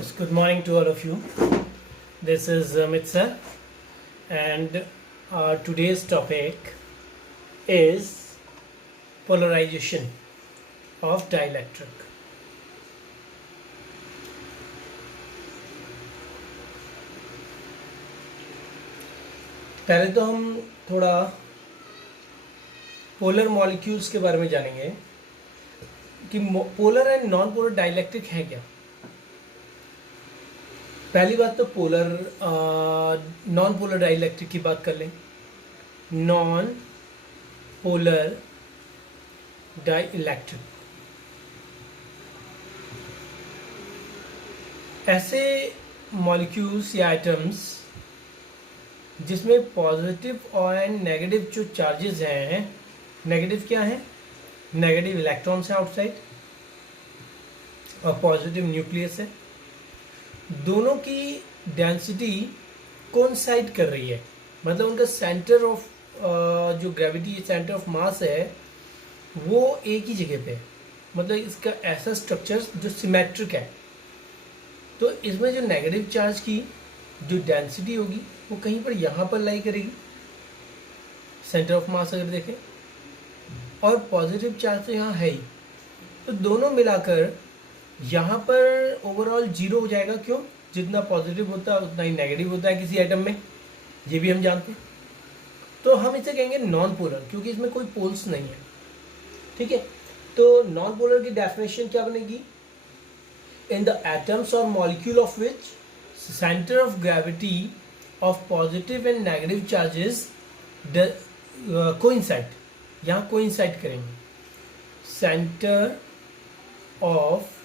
Yes, good morning to all of you. This is Amit sir, and our today's topic is polarization of dielectric. पहले तो हम थोड़ा polar molecules के बारे में जानेंगे कि polar and non polar dielectric है क्या। पहली बात तो नॉन पोलर डाइलेक्ट्रिक की बात कर लें। नॉन पोलर डाइलेक्ट्रिक ऐसे मॉलिक्यूल्स या आइटम्स जिसमें पॉजिटिव और नेगेटिव जो चार्जेस हैं, नेगेटिव क्या है, नेगेटिव इलेक्ट्रॉन्स हैं आउटसाइड और पॉजिटिव न्यूक्लियस है, दोनों की डेंसिटी कोइंसाइड कर रही है। मतलब उनका सेंटर ऑफ जो ग्रेविटी सेंटर ऑफ मास है वो एक ही जगह पे है। मतलब इसका ऐसा स्ट्रक्चर जो सिमेट्रिक है। तो इसमें जो नेगेटिव चार्ज की जो डेंसिटी होगी वो कहीं पर यहाँ पर लाई करेगी, सेंटर ऑफ मास अगर देखें, और पॉजिटिव चार्ज तो यहाँ है ही। तो दोनों मिलाकर यहाँ पर ओवरऑल जीरो हो जाएगा। क्यों? जितना पॉजिटिव होता है उतना ही नेगेटिव होता है किसी एटम में, ये भी हम जानते हैं। तो हम इसे कहेंगे नॉन पोलर, क्योंकि इसमें कोई पोल्स नहीं है। ठीक है, तो नॉन पोलर की डेफिनेशन क्या बनेगी? इन द एटम्स और molecule of which centre of gravity of positive and negative charges coincide, यहाँ कोइंसाइड करेंगे। Centre of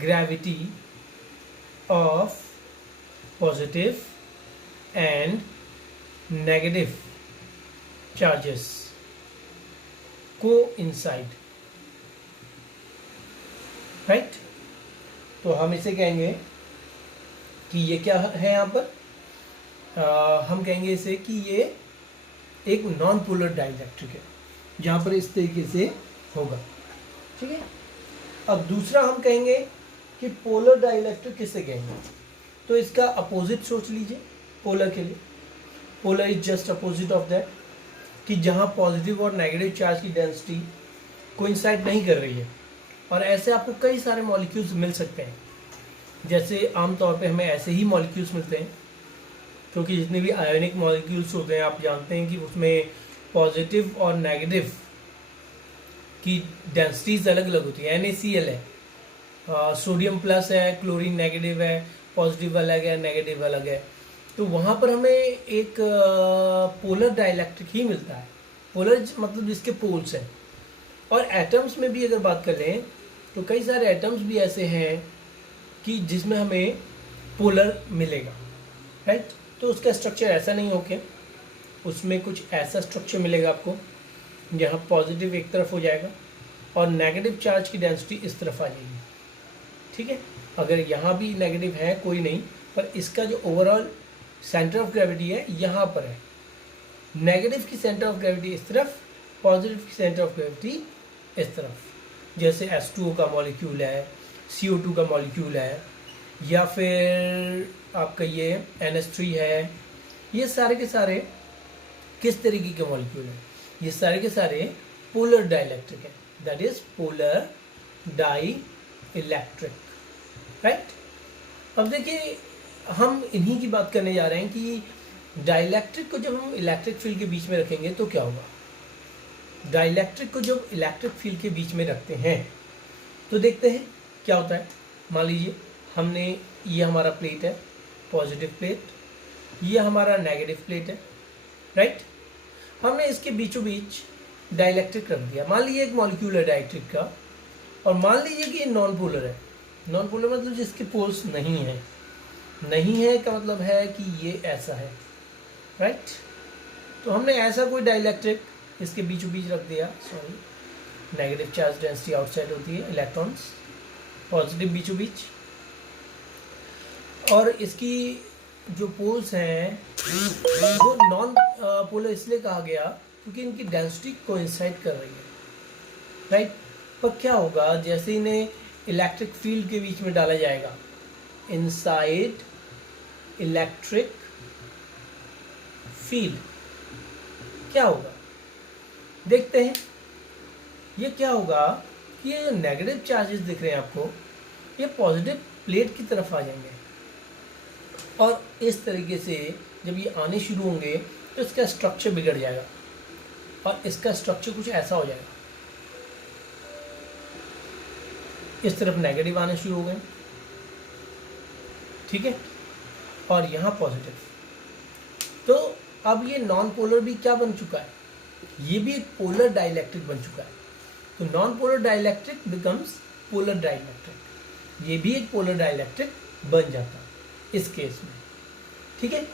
gravity of positive and negative charges coincide, right? तो हम इसे कहेंगे कि ये क्या है यहाँ पर, हम कहेंगे इसे कि ये एक नॉन पोलर डाइलेक्ट्रिक है, जहाँ पर इस तरीके से होगा। ठीक है, अब दूसरा हम कहेंगे कि पोलर डाइलेक्ट्रिक किसे कहेंगे। तो इसका अपोजिट सोच लीजिए पोलर के लिए। Polar is just opposite of that, कि जहाँ पॉजिटिव और नेगेटिव चार्ज की डेंसिटी कोइंसाइड नहीं कर रही है। और ऐसे आपको कई सारे मॉलिक्यूल्स मिल सकते हैं। जैसे आमतौर पे हमें ऐसे ही मॉलिक्यूल्स मिलते हैं, क्योंकि जितने भी आयोनिक मॉलिक्यूल्स होते हैं आप जानते हैं कि उसमें पॉजिटिव और नेगेटिव की डेंसिटीज अलग अलग होती है। NaCl है, सोडियम प्लस है, क्लोरीन नेगेटिव है, पॉजिटिव अलग है, नेगेटिव अलग है। तो वहाँ पर हमें एक पोलर डाइलेक्ट्रिक ही मिलता है। पोलर मतलब जिसके पोल्स हैं। और एटम्स में भी अगर बात कर लें तो कई सारे एटम्स भी ऐसे हैं कि जिसमें हमें पोलर मिलेगा, राइट? तो उसका स्ट्रक्चर ऐसा नहीं हो के उसमें कुछ ऐसा स्ट्रक्चर मिलेगा आपको जहाँ पॉजिटिव एक तरफ हो जाएगा और नेगेटिव चार्ज की डेंसिटी इस तरफ आ जाएगी। ठीक है, अगर यहाँ भी नेगेटिव है कोई नहीं, पर इसका जो ओवरऑल सेंटर ऑफ ग्रेविटी है यहाँ पर है। नेगेटिव की सेंटर ऑफ ग्रेविटी इस तरफ, पॉजिटिव की सेंटर ऑफ ग्रेविटी इस तरफ। जैसे H2O का मॉलिक्यूल है, CO2 का मॉलिक्यूल है, या फिर आपका ये NH3 है। ये सारे के सारे किस तरीके के मॉलिक्यूल हैं? ये सारे के सारे पोलर डाइलेक्ट्रिक है। That is polar dielectric, right? अब देखिए, हम इन्हीं की बात करने जा रहे हैं कि डाइलेक्ट्रिक को जब हम इलेक्ट्रिक फील्ड के बीच में रखेंगे तो क्या होगा। डाइलेक्ट्रिक को जब इलेक्ट्रिक फील्ड के बीच में रखते हैं तो देखते हैं क्या होता है। मान लीजिए हमने, ये हमारा प्लेट है, पॉजिटिव प्लेट, ये हमारा नेगेटिव प्लेट है, राइट? हमने इसके बीचों बीच डाइलेक्ट्रिक रख दिया। मान लीजिए एक मॉलिक्यूल है डाइलेक्ट्रिक का, और मान लीजिए कि ये नॉन पोलर है। नॉन पोलर मतलब जिसके पोल्स नहीं है। नहीं है का मतलब है कि ये ऐसा है, राइट? तो हमने ऐसा कोई डाइलेक्ट्रिक इसके बीचों बीच रख दिया। Sorry, negative charge density outside होती है, इलेक्ट्रॉन्स, पॉजिटिव बीचों बीच, और इसकी जो पोल्स हैं वो नॉन पोलर इसलिए कहा गया क्योंकि इनकी डेंसिटी कोइंसाइड कर रही है, राइट? पर क्या होगा, जैसे इन्हें इलेक्ट्रिक फील्ड के बीच में डाला जाएगा, इनसाइड इलेक्ट्रिक फील्ड। क्या होगा देखते हैं। ये क्या होगा कि ये नेगेटिव चार्जेस दिख रहे हैं आपको, ये पॉजिटिव प्लेट की तरफ आ जाएंगे और इस तरीके से जब ये आने शुरू होंगे तो इसका स्ट्रक्चर बिगड़ जाएगा और इसका स्ट्रक्चर कुछ ऐसा हो जाएगा। इस तरफ नेगेटिव आने शुरू हो गए, ठीक है, और यहाँ पॉजिटिव। तो अब ये नॉन पोलर भी क्या बन चुका है, ये भी एक पोलर डाइलेक्ट्रिक बन चुका है। तो non polar dielectric becomes polar dielectric, ये भी एक पोलर डाइलेक्ट्रिक बन जाता है इस केस में, ठीक है।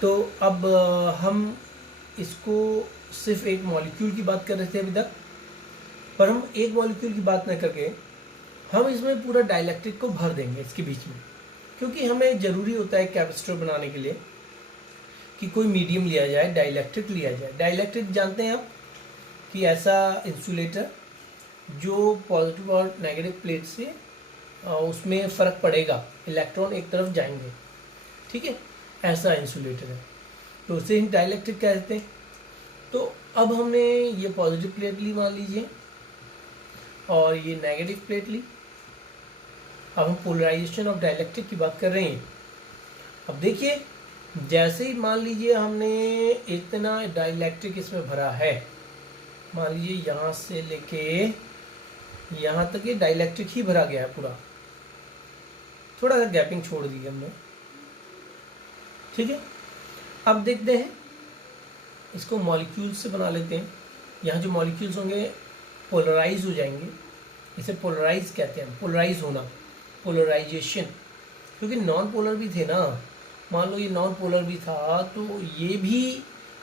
तो अब हम इसको सिर्फ एक मॉलिक्यूल की बात कर रहे थे अभी तक, पर हम एक मॉलिक्यूल की बात न करके हम इसमें पूरा डाइलेक्ट्रिक को भर देंगे इसके बीच में, क्योंकि हमें ज़रूरी होता है कैपेसिटर बनाने के लिए कि कोई मीडियम लिया जाए, डाइलेक्ट्रिक लिया जाए। डाइलेक्ट्रिक जानते हैं आप कि ऐसा इंसुलेटर जो पॉजिटिव और नेगेटिव प्लेट से उसमें फ़र्क पड़ेगा, इलेक्ट्रॉन एक तरफ जाएंगे, ठीक है, ऐसा इंसुलेटर है, तो उसे ही डाइलेक्ट्रिक कहते हैं। तो अब हमने ये पॉजिटिव प्लेट ली मान लीजिए और ये नेगेटिव प्लेट ली। अब हम पोलराइजेशन ऑफ डाइलेक्ट्रिक की बात कर रहे हैं। अब देखिए, जैसे ही मान लीजिए हमने इतना डाइलेक्ट्रिक इसमें भरा है, मान लीजिए यहाँ से लेके यहाँ तक ये डाइलेक्ट्रिक ही भरा गया है पूरा, थोड़ा सा गैपिंग छोड़ दी हमने, ठीक है। अब देखते हैं, इसको मॉलिक्यूल्स से बना लेते हैं। यहाँ जो मॉलिक्यूल्स होंगे पोलराइज हो जाएंगे, इसे पोलराइज कहते हैं, पोलराइज होना, पोलराइजेशन, क्योंकि नॉन पोलर भी थे ना, मान लो ये नॉन पोलर भी था तो ये भी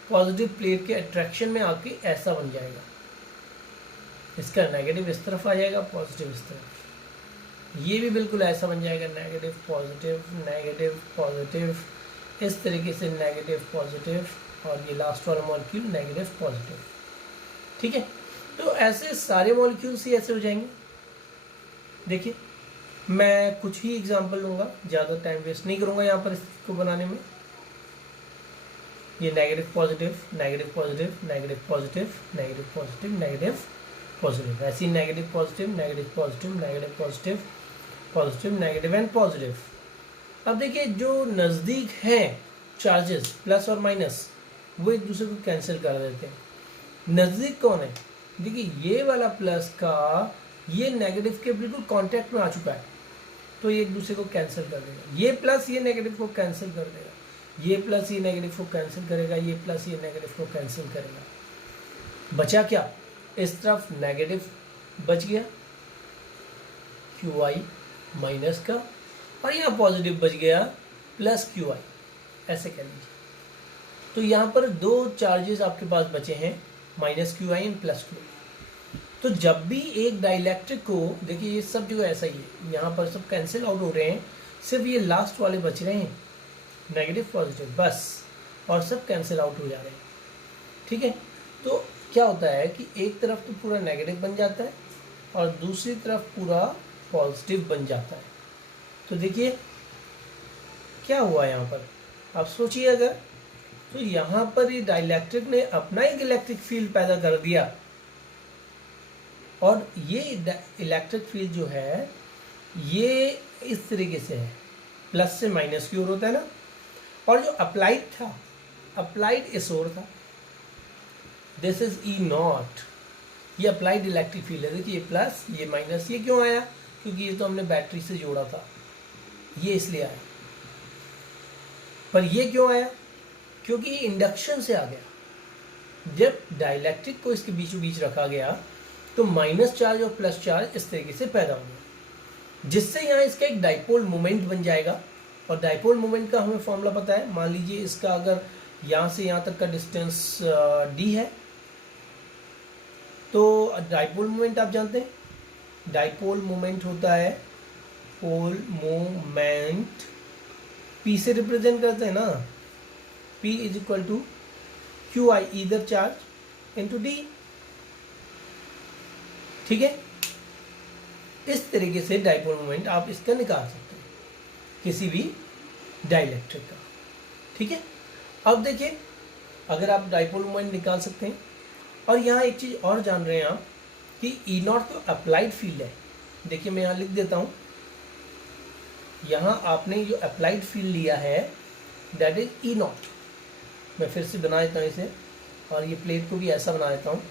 पॉजिटिव प्लेट के अट्रैक्शन में आके ऐसा बन जाएगा, इसका नेगेटिव इस तरफ आ जाएगा, पॉजिटिव इस तरफ, ये भी बिल्कुल ऐसा बन जाएगा, नेगेटिव पॉजिटिव, इस तरीके से नेगेटिव पॉजिटिव, और ये लास्ट वाला मॉलिक्यूल नेगेटिव पॉजिटिव, ठीक है। तो ऐसे सारे मॉलिक्यूल्स ही ऐसे हो जाएंगे। देखिए, मैं कुछ ही एग्जांपल लूँगा, ज़्यादा टाइम वेस्ट नहीं करूँगा यहाँ पर इसको बनाने में। ये negative positive, negative positive, negative positive, negative positive, negative positive, ऐसी negative positive, negative positive, negative positive, positive, negative and positive. अब देखिए, जो नज़दीक हैं चार्जेस प्लस और माइनस, वो एक दूसरे को कैंसिल कर देते हैं। नज़दीक कौन है, देखिए ये वाला प्लस का ये नेगेटिव के बिल्कुल कांटेक्ट में आ चुका है, तो ये एक दूसरे को कैंसिल कर देगा। ये प्लस ये नेगेटिव को कैंसिल कर देगा, ये प्लस ये नेगेटिव को कैंसिल करेगा, ये प्लस ये नेगेटिव को कैंसिल करेगा। बचा क्या, इस तरफ नेगेटिव बच गया क्यू आई माइनस का, और यहाँ पॉजिटिव बच गया प्लस क्यू आई, ऐसे कह लीजिए। तो यहाँ पर दो चार्जेस आपके पास बचे हैं, minus Q I and plus Q I. तो जब भी एक डाइलेक्ट्रिक को, देखिए ये सब जो ऐसा ही है, यहाँ पर सब कैंसिल आउट हो रहे हैं, सिर्फ ये लास्ट वाले बच रहे हैं नेगेटिव पॉजिटिव बस, और सब कैंसिल आउट हो जा रहे हैं, ठीक है। तो क्या होता है कि एक तरफ तो पूरा नेगेटिव बन जाता है और दूसरी तरफ पूरा पॉजिटिव बन जाता है। तो देखिए क्या हुआ यहाँ पर, आप सोचिए अगर, तो यहाँ पर ये डाइलेक्ट्रिक ने अपना एक इलेक्ट्रिक फील्ड पैदा कर दिया, और ये इलेक्ट्रिक फील्ड जो है ये इस तरीके से है, प्लस से माइनस की ओर होता है ना, और जो अप्लाइड था, अप्लाइड इस ओर था, दिस इज ई नॉट, ये अप्लाइड इलेक्ट्रिक फील्ड है। देखिए ये प्लस ये माइनस, ये क्यों आया, क्योंकि ये तो हमने बैटरी से जोड़ा था, ये इसलिए आया। पर ये क्यों आया, क्योंकि ये इंडक्शन से आ गया। जब डाइलेक्ट्रिक को इसके बीचों बीच रखा गया तो माइनस चार्ज और प्लस चार्ज इस तरीके से पैदा होंगे, जिससे यहाँ इसका एक डाइपोल मोमेंट बन जाएगा। और डाइपोल मोमेंट का हमें फॉर्मूला पता है, मान लीजिए इसका अगर यहाँ से यहाँ तक का डिस्टेंस d है, तो डाइपोल मोमेंट आप जानते हैं, डाइपोल मोमेंट होता है, पोल मोमेंट p से रिप्रेजेंट करते हैं ना, p is equal to q i either charge into d, ठीक है। इस तरीके से डाइपोल मोमेंट आप इसका निकाल सकते हैं, किसी भी डाइलेक्ट्रिक का। ठीक है, अब देखिए अगर आप डाइपोल मोमेंट निकाल सकते हैं, और यहाँ एक चीज़ और जान रहे हैं आप कि ई नॉट तो अप्लाइड फील्ड है। देखिए मैं यहाँ लिख देता हूँ, यहाँ आपने जो अप्लाइड फील्ड लिया है दैट इज ई नॉट। मैं फिर से बना देता हूँ इसे, और ये प्लेट को भी ऐसा बना देता हूँ।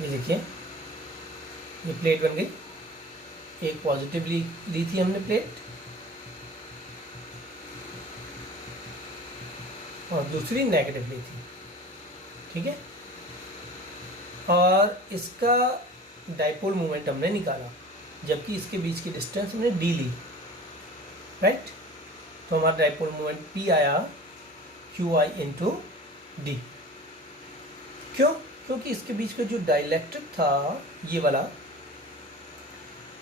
ये देखिए ये प्लेट बन गई, एक पॉजिटिव ली थी हमने प्लेट, और दूसरी नेगेटिव ली थी। ठीक है, और इसका डाइपोल मोमेंट हमने निकाला, जबकि इसके बीच की डिस्टेंस हमने डी ली, राइट। तो हमारा डाइपोल मोमेंट पी आया क्यू आई इंटू डी। क्यों? क्योंकि इसके बीच का जो डाइलेक्ट्रिक था ये वाला,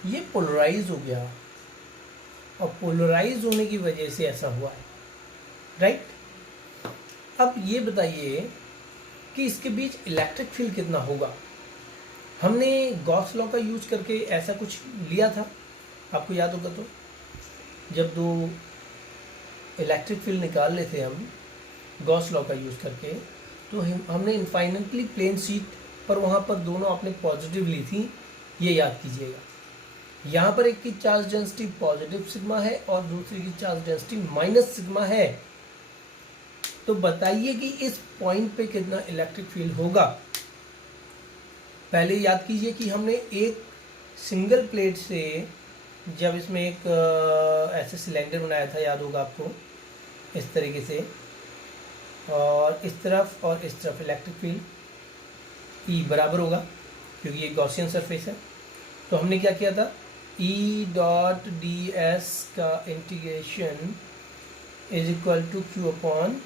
ये पोलराइज हो गया, और पोलराइज होने की वजह से ऐसा हुआ है, राइट। अब ये बताइए कि इसके बीच इलेक्ट्रिक फील्ड कितना होगा। हमने गॉस लॉ का यूज करके ऐसा कुछ लिया था, आपको याद होगा। तो जब दो इलेक्ट्रिक फील्ड निकाल रहे थे हम गॉस लॉ का यूज करके, तो हमने इनफाइनाइटली प्लेन शीट पर वहाँ पर दोनों आपने पॉजिटिव ली थी, ये याद कीजिएगा। यहाँ पर एक की चार्ज डेंसिटी पॉजिटिव सिग्मा है और दूसरी की चार्ज डेंसिटी माइनस सिग्मा है। तो बताइए कि इस पॉइंट पे कितना इलेक्ट्रिक फील्ड होगा। पहले याद कीजिए कि हमने एक सिंगल प्लेट से, जब इसमें एक ऐसे सिलेंडर बनाया था, याद होगा आपको, इस तरीके से, और इस तरफ इलेक्ट्रिक फील्ड ई बराबर होगा क्योंकि ये गॉसियन सरफेस है। तो हमने क्या किया था, ई डॉट डी एस का integration is equal to Q upon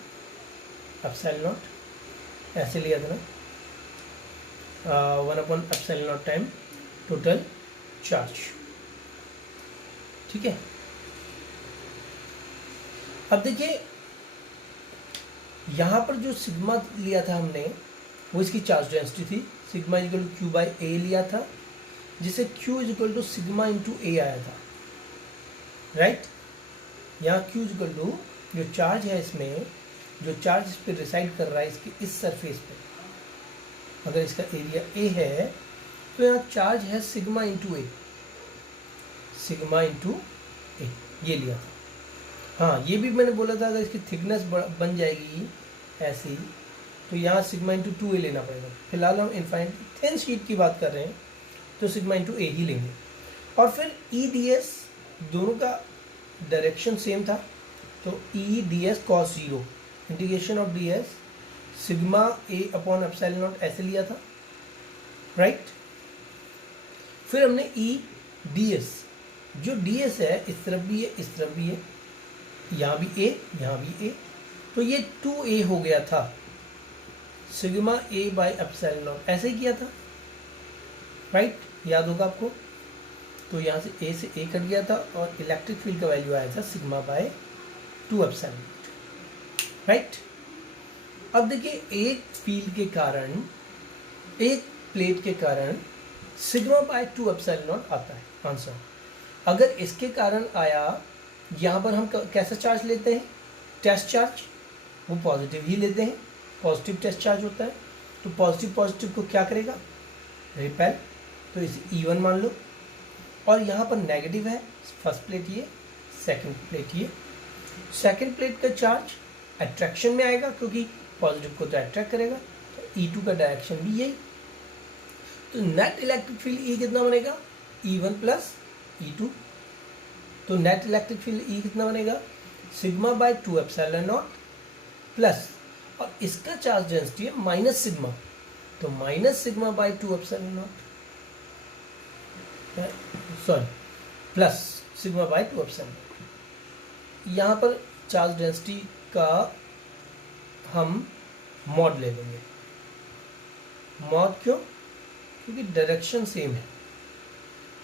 epsilon naught, ऐसे लिया था ना, 1/एप्सिलॉन नॉट टाइम टोटल चार्ज। ठीक है, अब देखिए यहाँ पर जो सिग्मा लिया था हमने, वो इसकी चार्ज डेंसिटी थी, sigma equal to Q by A लिया था, जिसे Q is equal to sigma into A आया था, राइट। यहाँ क्यू इज इक्वल टू जो चार्ज है इसमें, जो चार्ज इस पर रिसाइड कर रहा है इसके इस सरफेस पे, अगर इसका एरिया ए है तो यहाँ चार्ज है सिग्मा इंटू ए, सिग्मा इंटू ए, ये लिया था। हाँ, ये भी मैंने बोला था अगर इसकी थिकनेस बन जाएगी ऐसी, तो यहाँ सिग्मा इंटू 2a लेना पड़ेगा। फिलहाल हम इनफाइनाइट थिन शीट की बात कर रहे हैं, तो सिग्मा इंटू ए ही लेंगे। और फिर ई डी एस, दोनों का डायरेक्शन सेम था, तो E D S cos zero, integration of D S sigma A upon epsilon naught ऐसे लिया था, राइट। फिर हमने ई डी एस, जो डी एस है इस तरफ भी है इस तरफ भी है, यहाँ भी ए यहाँ भी ए, तो ये 2a हो गया था, sigma A by epsilon naught ऐसे ही किया था, राइट, याद होगा आपको। तो यहाँ से ए कट गया था और इलेक्ट्रिक फील्ड का वैल्यू आया था sigma bye 2 epsilon not, right. अब देखिए एक फील्ड के कारण, एक प्लेट के कारण सिग्मा बाय 2 एप्सिलॉन नॉट आता है आंसर। अगर इसके कारण आया, यहाँ पर हम कैसा चार्ज लेते हैं, टेस्ट चार्ज, वो पॉजिटिव ही लेते हैं, पॉजिटिव टेस्ट चार्ज होता है। तो पॉजिटिव को क्या करेगा, रिपेल, तो इसे E1 मान लो। और यहाँ पर नेगेटिव है, फर्स्ट प्लेट ये, सेकंड प्लेट ये। सेकंड प्लेट का चार्ज अट्रैक्शन में आएगा क्योंकि पॉजिटिव को तो अट्रैक्ट करेगा, तो E2 का डायरेक्शन भी यही। तो नेट इलेक्ट्रिक फील्ड E कितना बनेगा, E1 प्लस E2। तो नेट इलेक्ट्रिक फील्ड E कितना बनेगा, sigma bye 2 epsilon not plus, और इसका चार्ज डेंसिटी है माइनस सिग्मा, तो minus sigma bye 2 epsilon not, sorry plus sigma bye 2 epsilon not. यहाँ पर चार्ज डेंसिटी का हम मॉड ले लेंगे। मॉड क्यों, क्योंकि डायरेक्शन सेम है,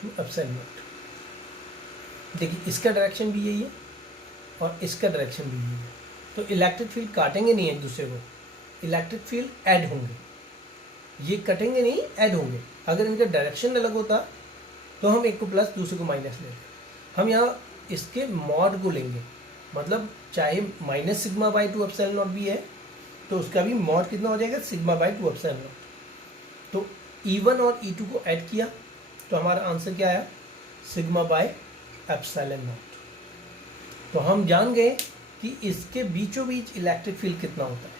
2 एप्सिलॉन नॉट। देखिए इसका डायरेक्शन भी यही है और इसका डायरेक्शन भी यही है, तो इलेक्ट्रिक फील्ड काटेंगे नहीं एक दूसरे को, इलेक्ट्रिक फील्ड ऐड होंगे, ये कटेंगे नहीं ऐड होंगे। अगर इनका डायरेक्शन अलग होता तो हम एक को प्लस दूसरे को माइनस लेते। हम यहाँ इसके मॉड को लेंगे, मतलब चाहे minus sigma by two epsilon not भी है तो उसका भी मॉड कितना हो जाएगा, sigma by two epsilon not. तो E1 और E2 को ऐड किया तो हमारा आंसर क्या आया, सिग्मा बाई एप्सिलॉन नॉट। तो हम जान गए कि इसके बीचों बीच इलेक्ट्रिक फील्ड कितना होता है।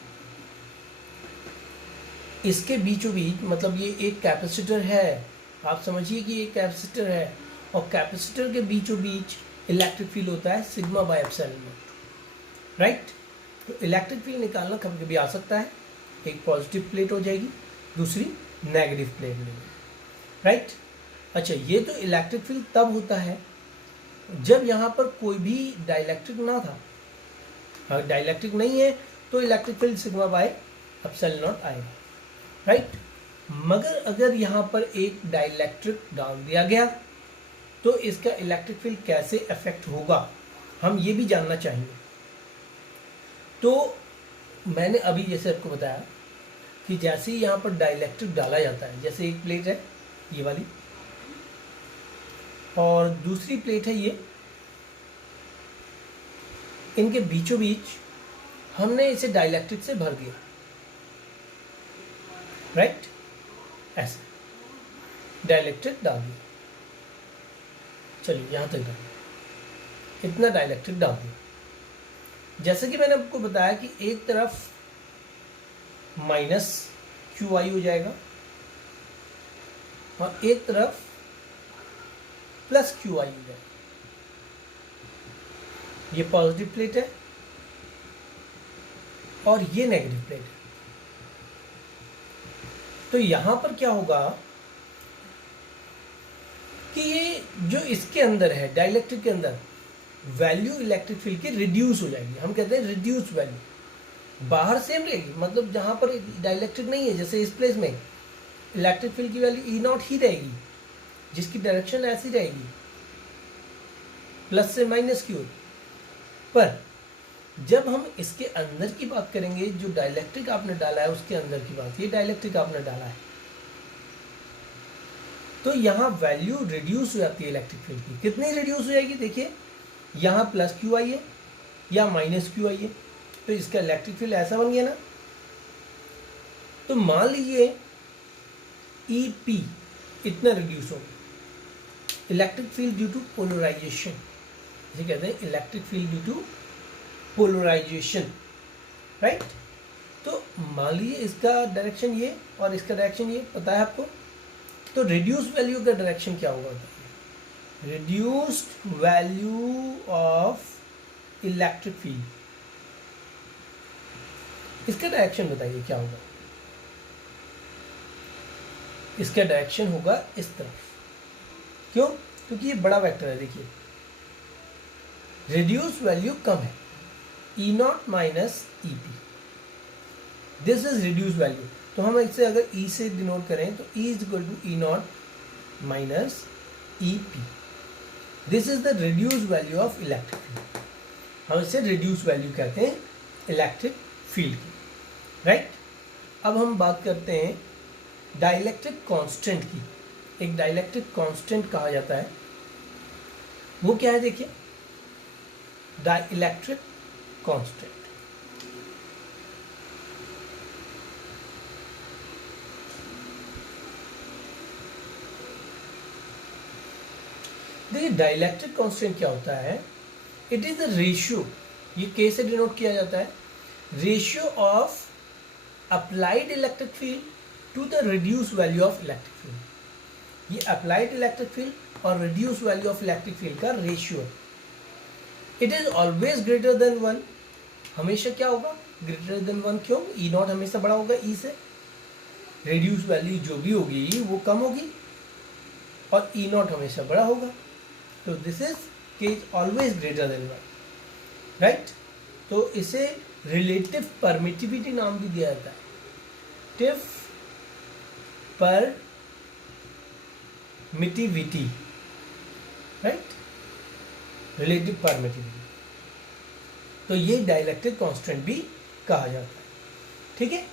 इसके बीचों बीच मतलब ये एक कैपेसिटर है, आप समझिए कि ये कैपेसिटर है और कैपेसिटर के बीचों बीच इलेक्ट्रिक फील्ड होता है sigma by epsilon not, right. तो इलेक्ट्रिक फील्ड निकालना कभी कभी आ सकता है, एक पॉजिटिव प्लेट हो जाएगी, दूसरी नेगेटिव प्लेट में, राइट। अच्छा, ये तो इलेक्ट्रिक फील्ड तब होता है जब यहाँ पर कोई भी डाइलेक्ट्रिक ना था। अगर डाइलेक्ट्रिक नहीं है तो electric field sigma by epsilon not आएगा, राइट। मगर अगर यहाँ पर एक डाइलेक्ट्रिक डाल दिया गया तो इसका इलेक्ट्रिक फील्ड कैसे अफेक्ट होगा, हम ये भी जानना चाहिए। तो मैंने अभी जैसे आपको बताया कि जैसे ही यहाँ पर डाइलेक्ट्रिक डाला जाता है, जैसे एक प्लेट है ये वाली और दूसरी प्लेट है ये, इनके बीचों बीच हमने इसे डाइलेक्ट्रिक से भर दिया, राइट। ऐसे डाइलेक्ट्रिक डाल दिया, चलिए यहां तक इतना डाइलेक्ट्रिक डाल दिया। जैसे कि मैंने आपको बताया कि एक तरफ माइनस क्यू आई हो जाएगा और एक तरफ प्लस क्यू आई हो जाएगा। ये पॉजिटिव प्लेट है और ये नेगेटिव प्लेट है। तो यहां पर क्या होगा कि ये जो इसके अंदर है डाइलेक्ट्रिक के अंदर वैल्यू इलेक्ट्रिक फील्ड की रिड्यूस हो जाएगी, हम कहते हैं रिड्यूस वैल्यू। बाहर सेम रहेगी, मतलब जहां पर डाइलेक्ट्रिक नहीं है, जैसे इस प्लेस में इलेक्ट्रिक फील्ड की वैल्यू ई नॉट ही रहेगी, जिसकी डायरेक्शन ऐसी रहेगी प्लस से माइनस की ओर। पर जब हम इसके अंदर की बात करेंगे, जो डाइलेक्ट्रिक आपने डाला है उसके अंदर की बात, ये डाइलेक्ट्रिक आपने डाला है, तो यहाँ वैल्यू रिड्यूस हो जाती है इलेक्ट्रिक फील्ड की। कितनी रिड्यूस हो जाएगी, देखिए यहाँ प्लस क्यू आई है या माइनस क्यू आई है, तो इसका इलेक्ट्रिक फील्ड ऐसा बन गया ना। तो मान लीजिए ई पी इतना रिड्यूस हो, electric field due to polarization, इसे कहते हैं electric field due to polarization, right. तो मान लीजिए इसका डायरेक्शन ये और इसका डायरेक्शन ये, पता है आपको। तो रिड्यूस वैल्यू का डायरेक्शन क्या होगा, reduced value of electric field, इसका डायरेक्शन बताइए क्या होगा। इसका डायरेक्शन होगा इस तरफ, क्यों, क्योंकि ये बड़ा वेक्टर है। देखिए रिड्यूस वैल्यू कम है, E naught minus E P, this is reduce value. तो हम इसे अगर ई से डिनोट करें तो E is equal to E naught minus E P, this is the reduce value of electric field. हम इसे रिड्यूस वैल्यू कहते हैं इलेक्ट्रिक फील्ड की, राइट। अब हम बात करते हैं डाइलेक्ट्रिक कांस्टेंट की। एक डाइलेक्ट्रिक कांस्टेंट कहा जाता है, वो क्या है, देखिए डाइलेक्ट्रिक कांस्टेंट। देखिए डाइलेक्ट्रिक कांस्टेंट क्या होता है, इट इज द रेशियो, ये के से डिनोट किया जाता है, ratio of applied electric field to the reduce value of electric field. ये अप्लाइड इलेक्ट्रिक फील्ड और reduce value of electric field का रेशियो है। It is always greater than 1, हमेशा क्या होगा, ग्रेटर देन 1। क्यों, ई नॉट हमेशा बड़ा होगा ई से, रिड्यूस वैल्यू जो भी होगी वो कम होगी और ई नॉट हमेशा बड़ा होगा। तो दिस इज के is always greater than 1, right. तो इसे रिलेटिव परमिटिविटी नाम भी दिया जाता है, टिव परमिटिविटी, राइट, रिलेटिव परमिटिविटी। तो ये डाइलेक्ट्रिक कांस्टेंट भी कहा जाता है, ठीक है।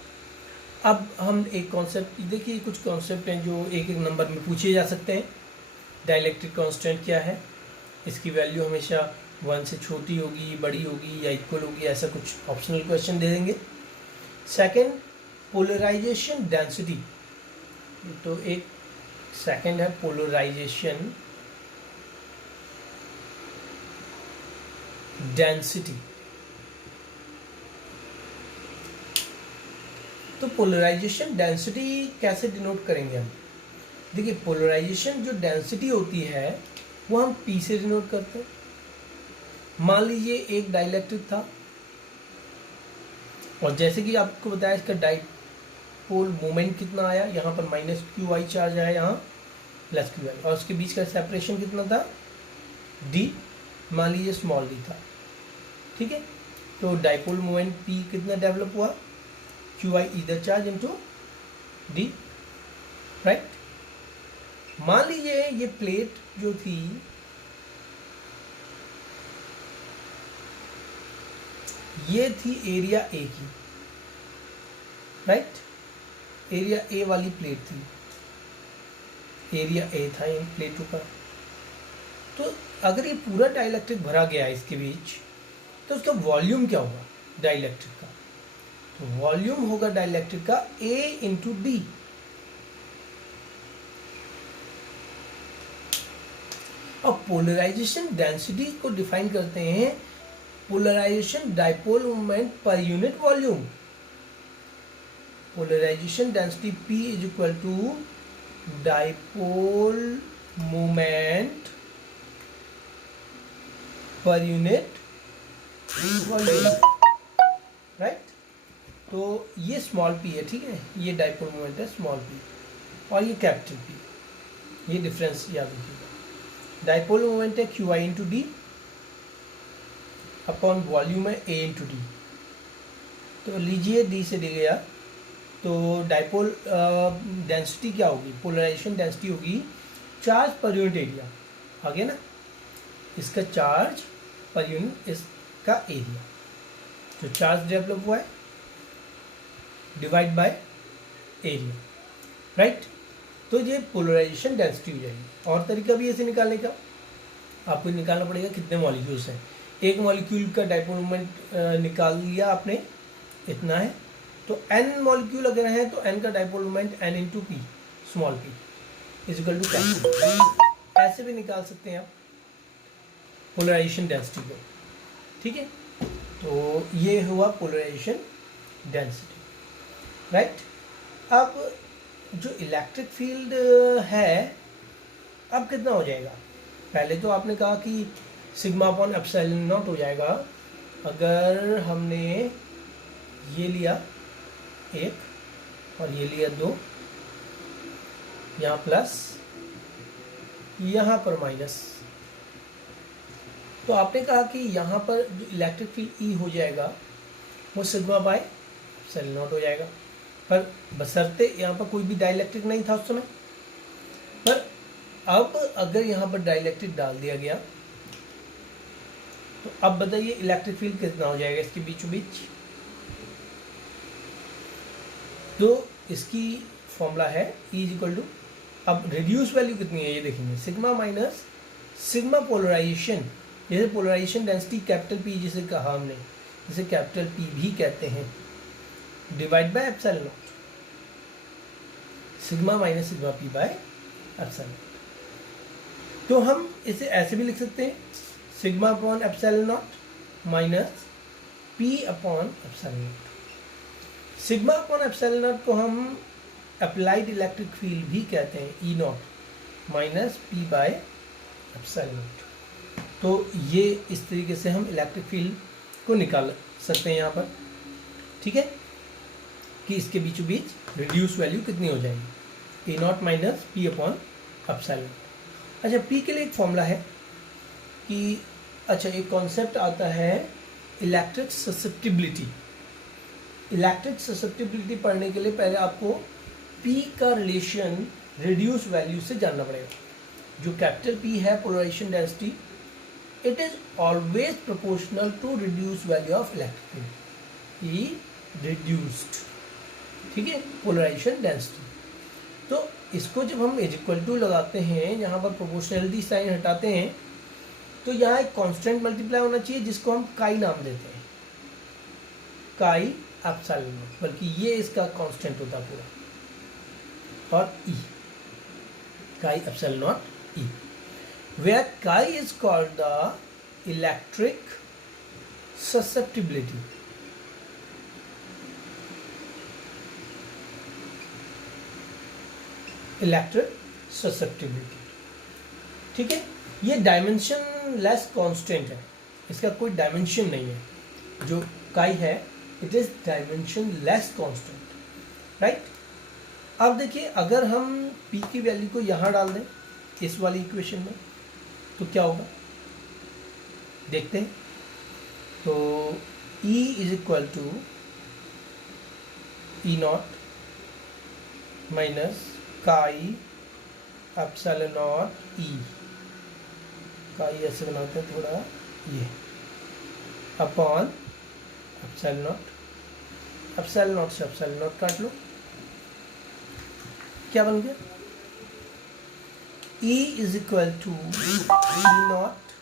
अब हम एक कॉन्सेप्ट देखिए, कुछ कॉन्सेप्ट हैं जो एक एक नंबर में पूछे जा सकते हैं। डाइलेक्ट्रिक कांस्टेंट क्या है, इसकी वैल्यू हमेशा 1 से छोटी होगी, बड़ी होगी या इक्वल होगी, ऐसा कुछ ऑप्शनल क्वेश्चन दे देंगे। सेकंड, पोलराइजेशन डेंसिटी, तो एक सेकंड है पोलराइजेशन डेंसिटी। तो पोलराइजेशन डेंसिटी कैसे डिनोट करेंगे हम? देखिए, पोलराइजेशन जो डेंसिटी होती है वो हम P से डिनोट करते हैं। मान लीजिए एक डाइलेक्ट्रिक था और जैसे कि आपको बताया इसका डाइपोल मोमेंट कितना आया, यहाँ पर -qi चार्ज आया, यहाँ +qi, और उसके बीच का सेपरेशन कितना था, d, मान लीजिए स्मॉल d था, ठीक है। तो डाइपोल मोमेंट P कितना डेवलप हुआ, qi इधर चार्ज इनटू d, राइट। मान लीजिए ये प्लेट जो थी ये थी एरिया ए की, राइट, एरिया ए वाली प्लेट थी, एरिया ए था इन प्लेटों का। तो अगर ये पूरा डाइलेक्ट्रिक भरा गया है इसके बीच, तो उसका वॉल्यूम क्या होगा डाइलेक्ट्रिक का? तो वॉल्यूम होगा डाइलेक्ट्रिक का A इंटू डी। और पोलराइजेशन डेंसिटी को डिफाइन करते हैं polarization dipole moment per unit volume. Polarization density P is equal to dipole moment per unit volume, right. तो ये स्मॉल p है, ठीक है, ये डाइपोल मोमेंट है स्मॉल p और ये कैपिटल P, ये डिफरेंस याद रखिएगा। डाइपोल मोमेंट है qi into D upon volume है a इंटू डी। तो लीजिए d से डी गया, तो डाइपोल डेंसिटी क्या होगी, पोलराइजेशन डेंसिटी होगी चार्ज पर यूनिट एरिया, आ गया ना, इसका चार्ज पर यूनिट इसका एरिया, जो चार्ज डेवलप हुआ है डिवाइड बाय एरिया, राइट। तो ये पोलराइजेशन डेंसिटी हो जाएगी। और तरीका भी ऐसे निकालने का, आपको निकालना पड़ेगा कितने मॉलिक्यूल्स हैं। एक मॉलिक्यूल का डाइपोल मोमेंट निकाल लिया आपने, इतना है, तो n मॉलिक्यूल अगर है तो n का dipole moment n into P small p is equal to capital. ऐसे भी निकाल सकते हैं आप पोलराइजेशन डेंसिटी को, ठीक है। तो ये हुआ पोलराइजेशन डेंसिटी, राइट। अब जो इलेक्ट्रिक फील्ड है अब कितना हो जाएगा? पहले तो आपने कहा कि सिग्मा अपॉन एप्सिलॉन नॉट हो जाएगा अगर हमने ये लिया 1 और ये लिया 2, यहाँ प्लस, यहाँ पर माइनस। तो आपने कहा कि यहाँ पर जो इलेक्ट्रिक फील्ड E हो जाएगा वो सिग्मा बाय एप्सिलॉन नॉट हो जाएगा, पर बशर्ते यहाँ पर कोई भी डाइलेक्ट्रिक नहीं था उस समय। पर अब अगर यहाँ पर डाइलेक्ट्रिक डाल दिया गया तो अब बताइए इलेक्ट्रिक फील्ड कितना हो जाएगा इसके बीचों बीच? तो इसकी फॉर्मूला है E इज इक्वल टू, अब रिड्यूस वैल्यू कितनी है ये देखेंगे, सिग्मा माइनस सिग्मा पोलराइजेशन, जैसे पोलराइजेशन डेंसिटी कैपिटल P जिसे कहा हमने, जिसे कैपिटल P भी कहते हैं, divide by epsilon not, sigma minus sigma P by epsilon. तो हम इसे ऐसे भी लिख सकते हैं, sigma upon epsilon not minus P upon epsilon not. Sigma upon epsilon not को हम अप्लाइड इलेक्ट्रिक फील्ड भी कहते हैं, E not minus P by epsilon not. तो ये इस तरीके से हम इलेक्ट्रिक फील्ड को निकाल सकते हैं यहाँ पर, ठीक है, कि इसके बीचों बीच रिड्यूस वैल्यू कितनी हो जाएगी, E not minus P upon epsilon. अच्छा, P के लिए एक फॉर्मूला है कि, अच्छा, एक कॉन्सेप्ट आता है इलेक्ट्रिक ससेप्टिबिलिटी। इलेक्ट्रिक ससेप्टिबिलिटी पढ़ने के लिए पहले आपको P का रिलेशन रिड्यूस वैल्यू से जानना पड़ेगा। जो कैपिटल P है polarization density, it is always proportional to reduce value of electric field, E reduced, ठीक है, पोलराइजेशन डेंसिटी। तो इसको जब हम इज इक्वल टू लगाते हैं, यहाँ पर प्रोपोर्शनलिटी साइन हटाते हैं, तो यहाँ एक कांस्टेंट मल्टीप्लाई होना चाहिए जिसको हम काई नाम देते हैं, काई एप्सिलॉन नॉट, बल्कि ये इसका कांस्टेंट होता पूरा, और ई, काई एप्सिलॉन नॉट ई, वेयर काई is called the electric susceptibility. Electric susceptibility, ठीक है। ये डायमेंशन लेस कांस्टेंट है, इसका कोई डायमेंशन नहीं है, जो काई है it is dimension less constant, right. अब देखिए अगर हम p की वैल्यू को यहाँ डाल दें इस वाली इक्वेशन में, तो क्या होगा देखते हैं। तो E is equal to E naught minus chi epsilon naught E, chi ऐसे बनाते हैं थोड़ा, ये upon epsilon naught, epsilon naught से एप्सिलॉन नॉट काट लो, क्या बन गया, E is equal to E naught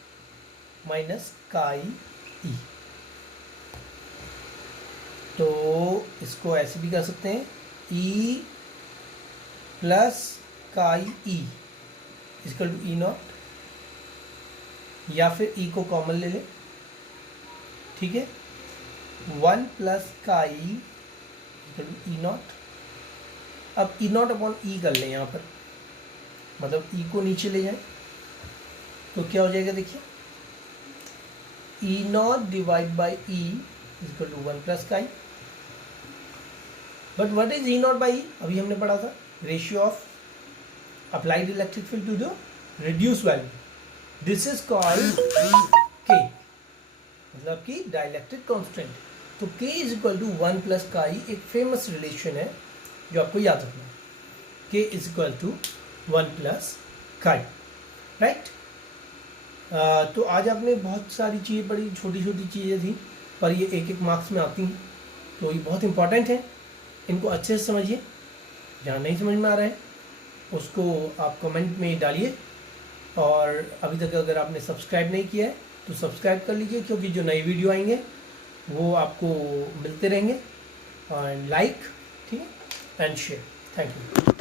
minus chi E. तो इसको ऐसे भी कर सकते हैं, E plus chi E equal to E naught, या फिर E को कॉमन ले लें, ठीक है, 1 प्लस काई इक्वल टू ई नॉट। अब ई नॉट अपॉन ई कर लें यहाँ पर, मतलब E को नीचे ले जाएं, तो क्या हो जाएगा देखिए, E naught divide by E equal to 1 plus chi. But what is E naught by E, अभी हमने पढ़ा था, ratio of applied electric field to the reduce value, this is called K, मतलब कि डाइलेक्ट्रिक कांस्टेंट। तो के is equal to 1 plus काई एक फेमस रिलेशन है जो आपको याद रखना है, K is equal to 1 plus chi, right. तो आज आपने बहुत सारी चीज़ें पढ़ी, छोटी छोटी चीज़ें थी, पर ये एक एक मार्क्स में आती हैं, तो ये बहुत इंपॉर्टेंट है, इनको अच्छे से समझिए। जहाँ नहीं समझ में आ रहा है उसको आप कमेंट में डालिए, और अभी तक अगर आपने सब्सक्राइब नहीं किया है तो सब्सक्राइब कर लीजिए, क्योंकि जो नई वीडियो आएंगे वो आपको मिलते रहेंगे। और लाइक, ठीक है, एंड शेयर। Thank you.